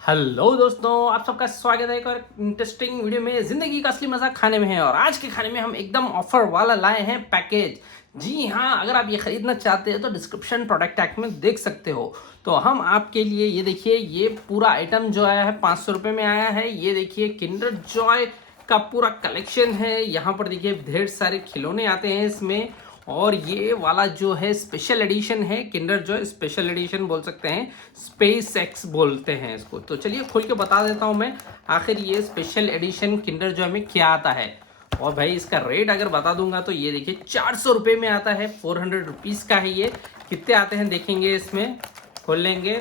Hello दोस्तों, आप सबका स्वागत है एक और इंटरेस्टिंग वीडियो में। ज़िंदगी का असली मज़ा खाने में है और आज के खाने में हम एकदम ऑफर वाला लाए हैं पैकेज। जी हाँ, अगर आप ये ख़रीदना चाहते हैं तो डिस्क्रिप्शन प्रोडक्ट टैग में देख सकते हो। तो हम आपके लिए ये देखिए, ये पूरा आइटम जो आया है 500 रुपये में आया है। ये देखिए किंडर जॉय का पूरा कलेक्शन है। यहाँ पर देखिए ढेर सारे खिलौने आते हैं इसमें। और ये वाला जो है स्पेशल एडिशन है, किंडर जॉय स्पेशल एडिशन बोल सकते हैं, स्पेस एक्स बोलते हैं इसको। तो चलिए खोल के बता देता हूँ मैं आखिर ये स्पेशल एडिशन किंडर जॉय में क्या आता है। और भाई इसका रेट अगर बता दूंगा तो ये देखिए 400 रुपये में आता है, 400 रुपीज़ का है ये। कितने आते हैं देखेंगे, इसमें खोल लेंगे।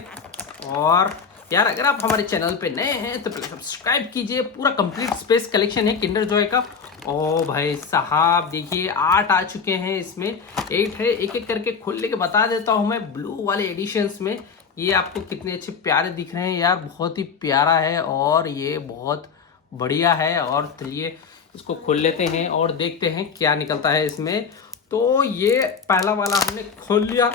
और यार अगर आप हमारे चैनल पे नए हैं तो पहले सब्सक्राइब कीजिए। पूरा कंप्लीट स्पेस कलेक्शन है किंडर जॉय का। ओ भाई साहब देखिए 8 आ चुके हैं, इसमें 8 है। एक एक करके खोल लेके बता देता हूँ मैं। ब्लू वाले एडिशंस में ये आपको कितने अच्छे प्यारे दिख रहे हैं यार, बहुत ही प्यारा है और ये बहुत बढ़िया है। और चलिए इसको खोल लेते हैं और देखते हैं क्या निकलता है इसमें। तो ये पहला वाला हमने खोल लिया।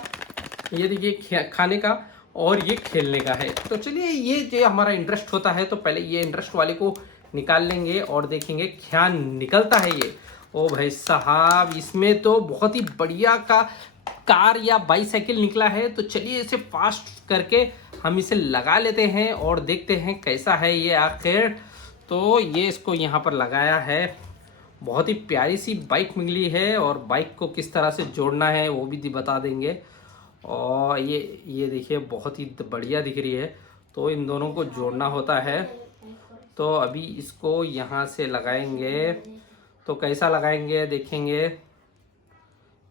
ये देखिए खाने का और ये खेलने का है। तो चलिए ये जो हमारा इंटरेस्ट होता है तो पहले ये इंटरेस्ट वाले को निकाल लेंगे और देखेंगे क्या निकलता है ये। ओ भाई साहब, इसमें तो बहुत ही बढ़िया का कार या बाईसाइकिल निकला है। तो चलिए इसे फास्ट करके हम इसे लगा लेते हैं और देखते हैं कैसा है ये आखिर। तो ये इसको यहाँ पर लगाया है। बहुत ही प्यारी सी बाइक मिली है और बाइक को किस तरह से जोड़ना है वो भी बता देंगे। और ये देखिए बहुत ही बढ़िया दिख रही है। तो इन दोनों को जोड़ना होता है। तो अभी इसको यहाँ से लगाएंगे। तो कैसा लगाएंगे देखेंगे।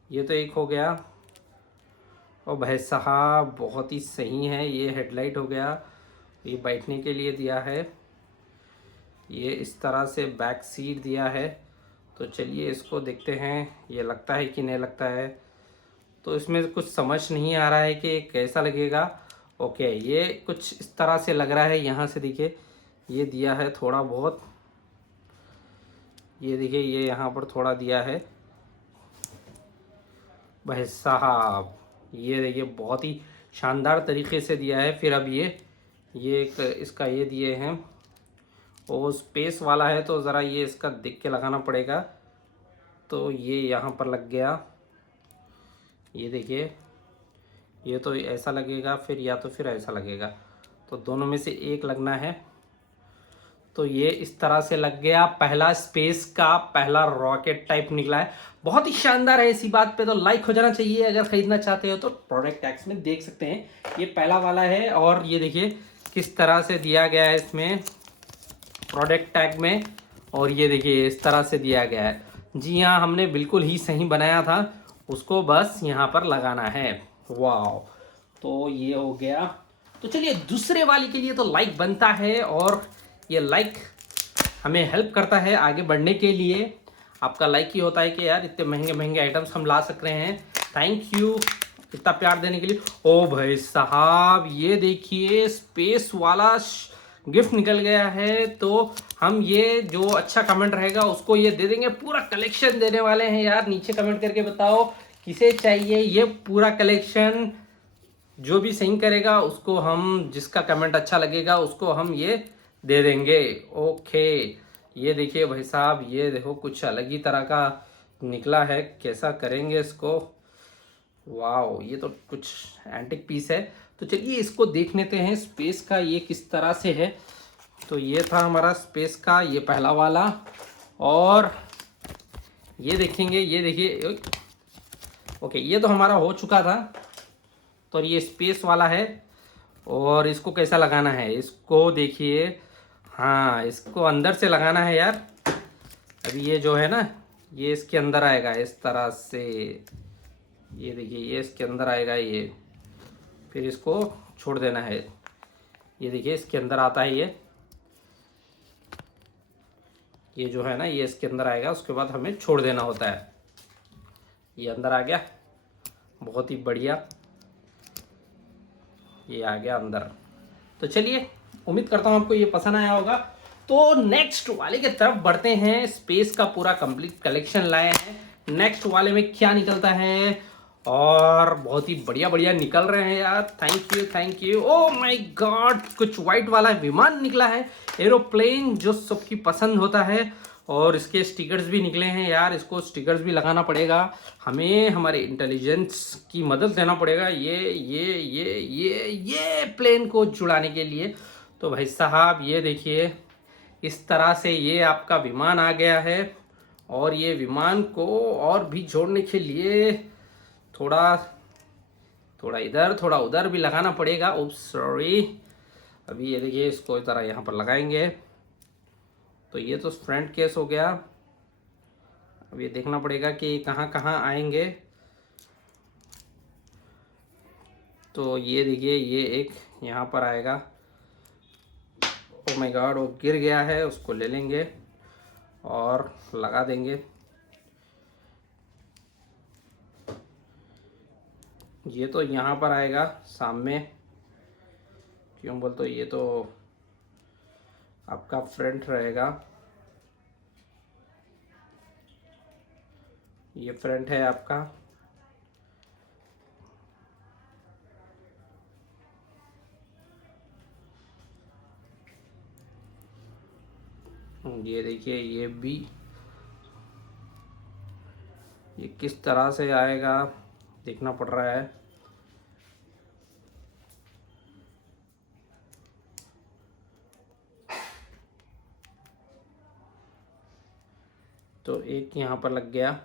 ये तो एक हो गया। और भाई साहब बहुत ही सही है। ये हेडलाइट हो गया, ये बैठने के लिए दिया है। ये इस तरह से बैक सीट दिया है। तो चलिए इसको देखते हैं ये लगता है कि नहीं लगता है। तो इसमें कुछ समझ नहीं आ रहा है कि कैसा लगेगा। ओके, ये कुछ इस तरह से लग रहा है। यहाँ से देखिए ये दिया है थोड़ा बहुत। ये देखिए ये यहाँ पर थोड़ा दिया है। भाई साहब ये देखिए बहुत ही शानदार तरीके से दिया है। फिर अब ये एक इसका ये दिए हैं। और स्पेस वाला है तो ज़रा ये इसका देख के लगाना पड़ेगा। तो ये यहाँ पर लग गया। ये देखिए ये तो ऐसा लगेगा फिर, या तो फिर ऐसा लगेगा। तो दोनों में से एक लगना है। तो ये इस तरह से लग गया। पहला स्पेस का पहला रॉकेट टाइप निकला है। बहुत ही शानदार है। इसी बात पे तो लाइक हो जाना चाहिए। अगर खरीदना चाहते हो तो प्रोडक्ट टैग्स में देख सकते हैं। ये पहला वाला है और ये देखिए किस तरह से दिया गया है इसमें प्रोडक्ट टैग में। और ये देखिए इस तरह से दिया गया है। जी हाँ, हमने बिल्कुल ही सही बनाया था। उसको बस यहाँ पर लगाना है। वाह, तो ये हो गया। तो चलिए दूसरे वाले के लिए तो लाइक बनता है और ये लाइक हमें हेल्प करता है आगे बढ़ने के लिए। आपका लाइक ही होता है कि यार इतने महंगे महंगे आइटम्स हम ला सक रहे हैं। थैंक यू इतना प्यार देने के लिए। ओ भाई साहब ये देखिए स्पेस वाला गिफ्ट निकल गया है। तो हम ये जो अच्छा कमेंट रहेगा उसको ये दे देंगे। पूरा कलेक्शन देने वाले हैं यार। नीचे कमेंट करके बताओ किसे चाहिए ये पूरा कलेक्शन। जो भी सही करेगा उसको हम, जिसका कमेंट अच्छा लगेगा उसको हम ये दे देंगे। ओके, ये देखिए भाई साहब, ये देखो कुछ अलग ही तरह का निकला है। कैसा करेंगे इसको। वाओ, ये तो कुछ एंटिक पीस है। तो चलिए इसको देख लेते हैं स्पेस का ये किस तरह से है। तो ये था हमारा स्पेस का ये पहला वाला। और ये देखेंगे, ये देखिए। ओके, ये तो हमारा हो चुका था। तो ये स्पेस वाला है। और इसको कैसा लगाना है इसको देखिए। हाँ, इसको अंदर से लगाना है यार। अभी ये जो है ना ये इसके अंदर आएगा इस तरह से। ये देखिए ये इसके अंदर आएगा ये। फिर इसको छोड़ देना है। ये देखिए इसके अंदर आता है ये जो है ना ये इसके अंदर आएगा। उसके बाद हमें छोड़ देना होता है। ये अंदर आ गया, बहुत ही बढ़िया। ये आ गया अंदर। तो चलिए उम्मीद करता हूँ आपको ये पसंद आया होगा। तो नेक्स्ट वाले की तरफ बढ़ते हैं। स्पेस का पूरा कंप्लीट कलेक्शन लाए हैं। नेक्स्ट वाले में क्या निकलता है और बहुत ही बढ़िया बढ़िया निकल रहे हैं यार। Thank you thank you. Oh my God, कुछ वाइट वाला विमान निकला है, एरोप्लेन, जो सबकी पसंद होता है। और इसके स्टिकर्स भी निकले हैं यार, इसको स्टिकर्स भी लगाना पड़ेगा हमें, हमारे इंटेलिजेंस की मदद लेना पड़ेगा ये प्लेन को जुड़ाने के लिए। तो भाई साहब ये देखिए, इस तरह से ये आपका विमान आ गया है। और ये विमान को और भी जोड़ने के लिए थोड़ा थोड़ा इधर थोड़ा उधर भी लगाना पड़ेगा। ओप सॉरी। अभी ये देखिए, इसको इस तरह यहाँ पर लगाएंगे। तो ये तो फ्रंट केस हो गया। अब ये देखना पड़ेगा कि कहाँ कहाँ आएंगे। तो ये देखिए, ये एक यहाँ पर आएगा। ओ माय गॉड, वो गिर गया है, उसको ले लेंगे और लगा देंगे। ये तो यहाँ पर आएगा सामने, क्यों बोल, तो ये तो आपका फ्रंट रहेगा। ये फ्रंट है आपका। ये देखिए, ये भी, ये किस तरह से आएगा देखना पड़ रहा है। तो एक यहाँ पर लग गया,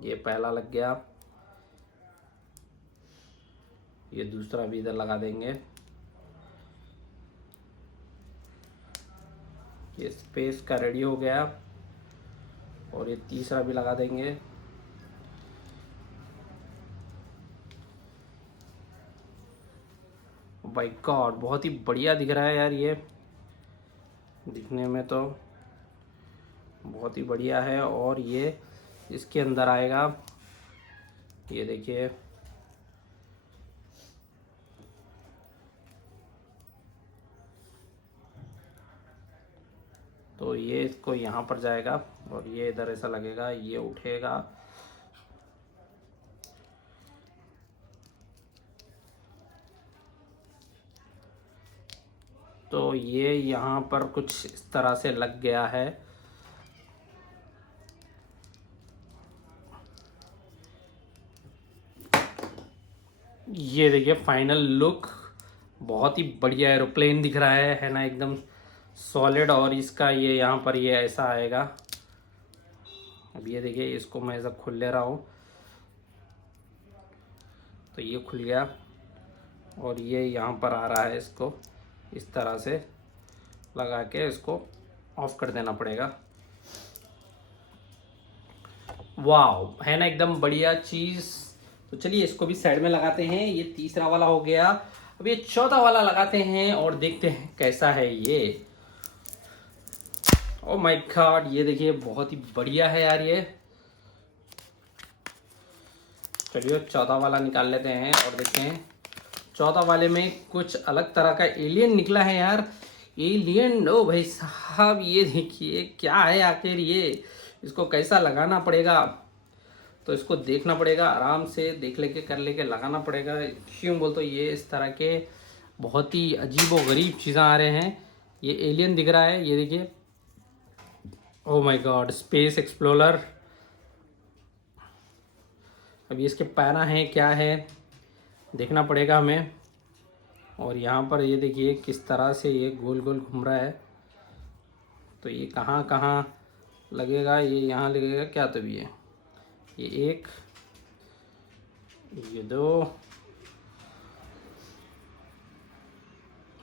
ये पहला लग गया, ये दूसरा भी इधर लगा देंगे। ये स्पेस का रेडी हो गया। और ये तीसरा भी लगा देंगे। बाय गॉड, बहुत ही बढ़िया दिख रहा है यार, ये दिखने में तो बहुत ही बढ़िया है। और ये इसके अंदर आएगा, ये देखिए। तो ये इसको यहाँ पर जाएगा और ये इधर ऐसा लगेगा, ये उठेगा। तो ये यहाँ पर कुछ इस तरह से लग गया है। ये देखिए फाइनल लुक, बहुत ही बढ़िया एरोप्लेन दिख रहा है ना, एकदम सॉलिड। और इसका ये यहाँ पर ये ऐसा आएगा। अब ये देखिए, इसको मैं ऐसा खोल ले रहा हूँ, तो ये खुल गया। और ये यहाँ पर आ रहा है, इसको इस तरह से लगा के इसको ऑफ कर देना पड़ेगा। वाह, है ना एकदम बढ़िया चीज़। तो चलिए इसको भी साइड में लगाते हैं। ये तीसरा वाला हो गया। अब ये चौथा वाला लगाते हैं और देखते हैं कैसा है ये। ओ माय गॉड, ये देखिए बहुत ही बढ़िया है यार ये। चलिए चौथा वाला निकाल लेते हैं और देखते हैं। चौथा वाले में कुछ अलग तरह का एलियन निकला है यार। एलियन, ओ भाई साहब ये देखिए क्या है आखिर ये, इसको कैसा लगाना पड़ेगा। तो इसको देखना पड़ेगा, आराम से देख लेके कर लेके लगाना पड़ेगा। क्यों बोल, तो ये इस तरह के बहुत ही अजीब व गरीब चीज़ें आ रहे हैं। ये एलियन दिख रहा है, ये देखिए। Oh my God, space explorer. अभी इसके पैरा हैं, क्या है देखना पड़ेगा हमें। और यहाँ पर ये देखिए किस तरह से ये गोल गोल घूम रहा है। तो ये कहाँ कहाँ लगेगा, ये यहाँ लगेगा क्या, तो भी ये एक, ये दो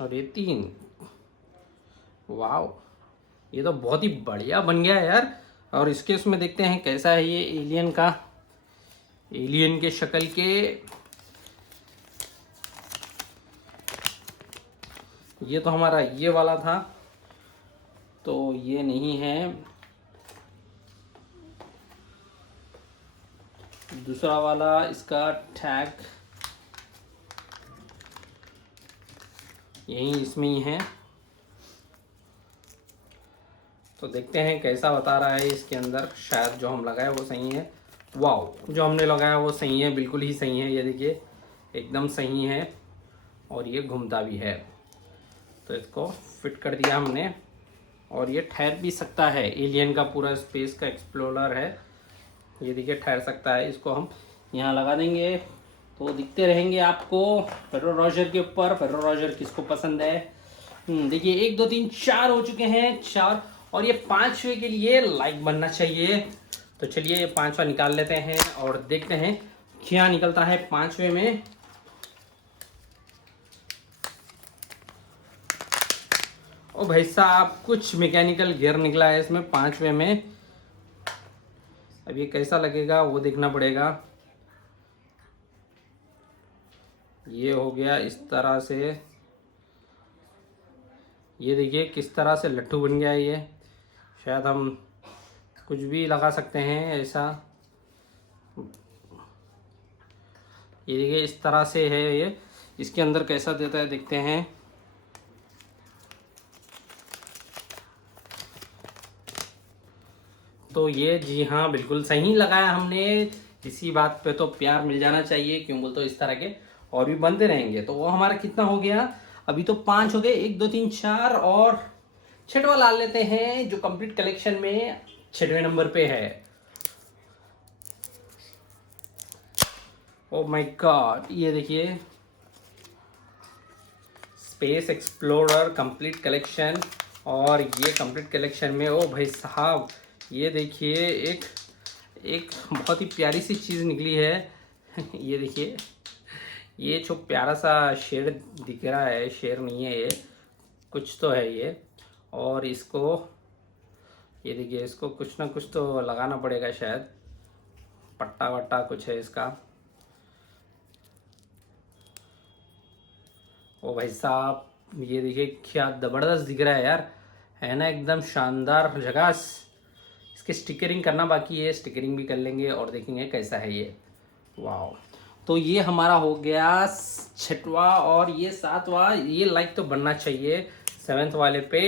और ये तीन। वाह, ये तो बहुत ही बढ़िया बन गया यार। और इसके उसमें देखते हैं कैसा है ये एलियन का, एलियन के शक्ल के। ये तो हमारा ये वाला था, तो ये नहीं है। दूसरा वाला इसका टैग यही इसमें ही है। तो देखते हैं कैसा बता रहा है इसके अंदर। शायद जो हम लगाए वो सही है। वाओ, जो हमने लगाया वो सही है, बिल्कुल ही सही है। ये देखिए एकदम सही है और ये घूमता भी है। तो इसको फिट कर दिया हमने और ये ठहर भी सकता है। एलियन का पूरा स्पेस का एक्सप्लोरर है, ये देखिए ठहर सकता है। इसको हम यहाँ लगा देंगे तो दिखते रहेंगे आपको फेरो रोजर के ऊपर। फेरो रोजर किसको पसंद है? देखिए 1 2 3 4 हो चुके हैं, 4। और ये 5वें के लिए लाइक बनना चाहिए। तो चलिए ये 5वां निकाल लेते हैं और देखते हैं क्या निकलता है 5वें में। ओ भाई साहब, कुछ मैकेनिकल गियर निकला है इसमें 5वें में। अब ये कैसा लगेगा वो देखना पड़ेगा। ये हो गया इस तरह से, ये देखिए किस तरह से लट्टू बन गया ये। शायद हम कुछ भी लगा सकते हैं ऐसा। ये देखिए इस तरह से है ये। इसके अंदर कैसा देता है देखते हैं। तो ये जी हाँ बिल्कुल सही लगाया हमने। इसी बात पे तो प्यार मिल जाना चाहिए, क्यों बोल तो इस तरह के और भी बनते रहेंगे। तो वो हमारा कितना हो गया? अभी तो 5 हो गए, 1 2 3 4 और 6वां ला लेते हैं जो कंप्लीट कलेक्शन में 6वें नंबर पे है। ओ माय गॉड, ये देखिए स्पेस एक्सप्लोरर कंप्लीट कलेक्शन। और ये कंप्लीट कलेक्शन में ओ भाई साहब ये देखिए एक एक बहुत ही प्यारी सी चीज़ निकली है। ये देखिए ये जो प्यारा सा शेर दिख रहा है, शेर नहीं है ये, कुछ तो है ये। और इसको ये देखिए, इसको कुछ ना कुछ तो लगाना पड़ेगा शायद, पट्टा वट्टा कुछ है इसका। ओ भाई साहब ये देखिए क्या ज़बरदस्त दिख रहा है यार, है ना, एकदम शानदार झकास। इसके स्टिकरिंग करना बाकी है, स्टिकरिंग भी कर लेंगे और देखेंगे कैसा है ये। वाह, तो ये हमारा हो गया 6वां और ये 7वां। ये लाइक तो बनना चाहिए 7th वाले पे।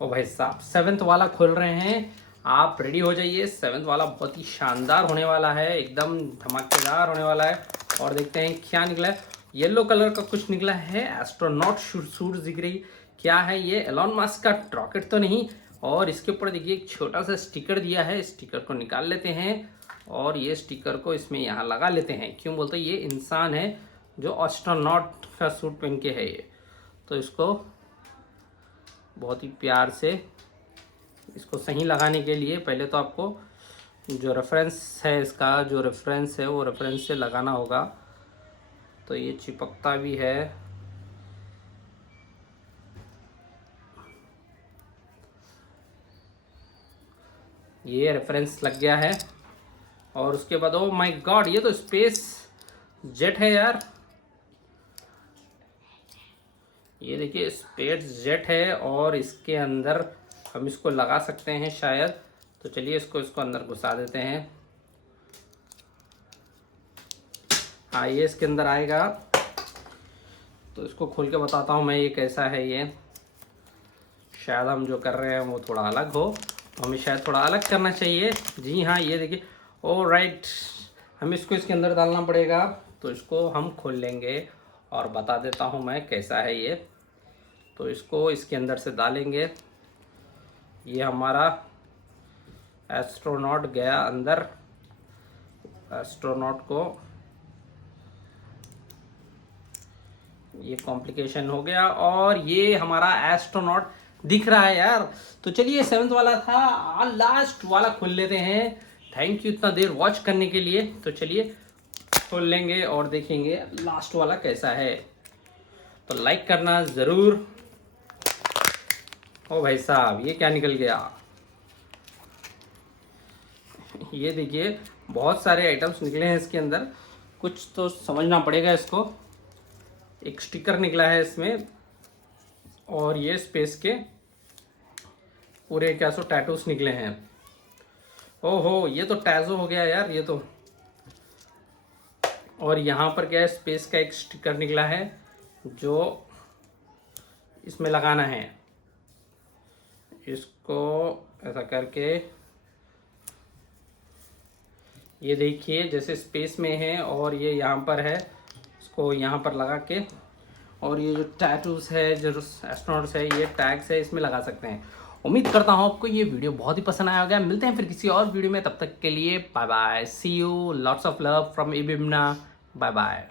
ओ भाई साहब 7th वाला खोल रहे हैं, आप रेडी हो जाइए। 7th वाला बहुत ही शानदार होने वाला है, एकदम धमाकेदार होने वाला है। और देखते हैं क्या निकला है। येलो कलर का कुछ निकला है, एस्ट्रोनॉट सूट दिख रही। क्या है ये? एलॉन मस्क का रॉकेट तो नहीं। और इसके ऊपर देखिए एक छोटा सा स्टिकर दिया है, स्टिकर को निकाल लेते हैं और ये स्टिकर को इसमें यहाँ लगा लेते हैं। क्यों बोलते ये इंसान है जो एस्ट्रोनॉट का सूट पहन के है ये। तो इसको बहुत ही प्यार से इसको सही लगाने के लिए पहले तो आपको जो रेफरेंस है, इसका जो रेफरेंस है वो रेफरेंस से लगाना होगा। तो ये चिपकता भी है। ये रेफरेंस लग गया है। और उसके बाद ओ माय गॉड, ये तो स्पेस जेट है यार। ये देखिए स्पेस जेट है और इसके अंदर हम इसको लगा सकते हैं शायद। तो चलिए इसको अंदर घुसा देते हैं। हाँ ये इसके अंदर आएगा। तो इसको खोल के बताता हूँ मैं ये कैसा है ये। शायद हम जो कर रहे हैं वो थोड़ा अलग हो, तो हमें शायद थोड़ा अलग करना चाहिए। जी हाँ ये देखिए, ओ राइट, हमें इसको इसके अंदर डालना पड़ेगा। तो इसको हम खोल लेंगे और बता देता हूँ मैं कैसा है ये। तो इसको इसके अंदर से डालेंगे। ये हमारा एस्ट्रोनॉट गया अंदर। एस्ट्रोनॉट को ये कॉम्प्लिकेशन हो गया और ये हमारा एस्ट्रोनॉट दिख रहा है यार। तो चलिए 7th वाला था, लास्ट वाला खोल लेते हैं। थैंक यू इतना देर वॉच करने के लिए। तो चलिए खोल लेंगे और देखेंगे लास्ट वाला कैसा है। तो लाइक करना ज़रूर। ओ भाई साहब ये क्या निकल गया? ये देखिए बहुत सारे आइटम्स निकले हैं इसके अंदर, कुछ तो समझना पड़ेगा इसको। एक स्टिकर निकला है इसमें और ये स्पेस के पूरे क्या सो टैटूस निकले हैं। ओहो ये तो टैजो हो गया यार ये तो। और यहाँ पर क्या है, स्पेस का एक स्टिकर निकला है जो इसमें लगाना है। इसको ऐसा करके ये देखिए जैसे स्पेस में है और ये यहाँ पर है, इसको यहाँ पर लगा के, और ये जो टैटूज है जो एस्ट्रोनॉट्स है ये टैग्स है इसमें लगा सकते हैं। उम्मीद करता हूँ आपको ये वीडियो बहुत ही पसंद आया होगा। मिलते हैं फिर किसी और वीडियो में, तब तक के लिए bye bye, see you, lots of love from Ibimna, bye bye.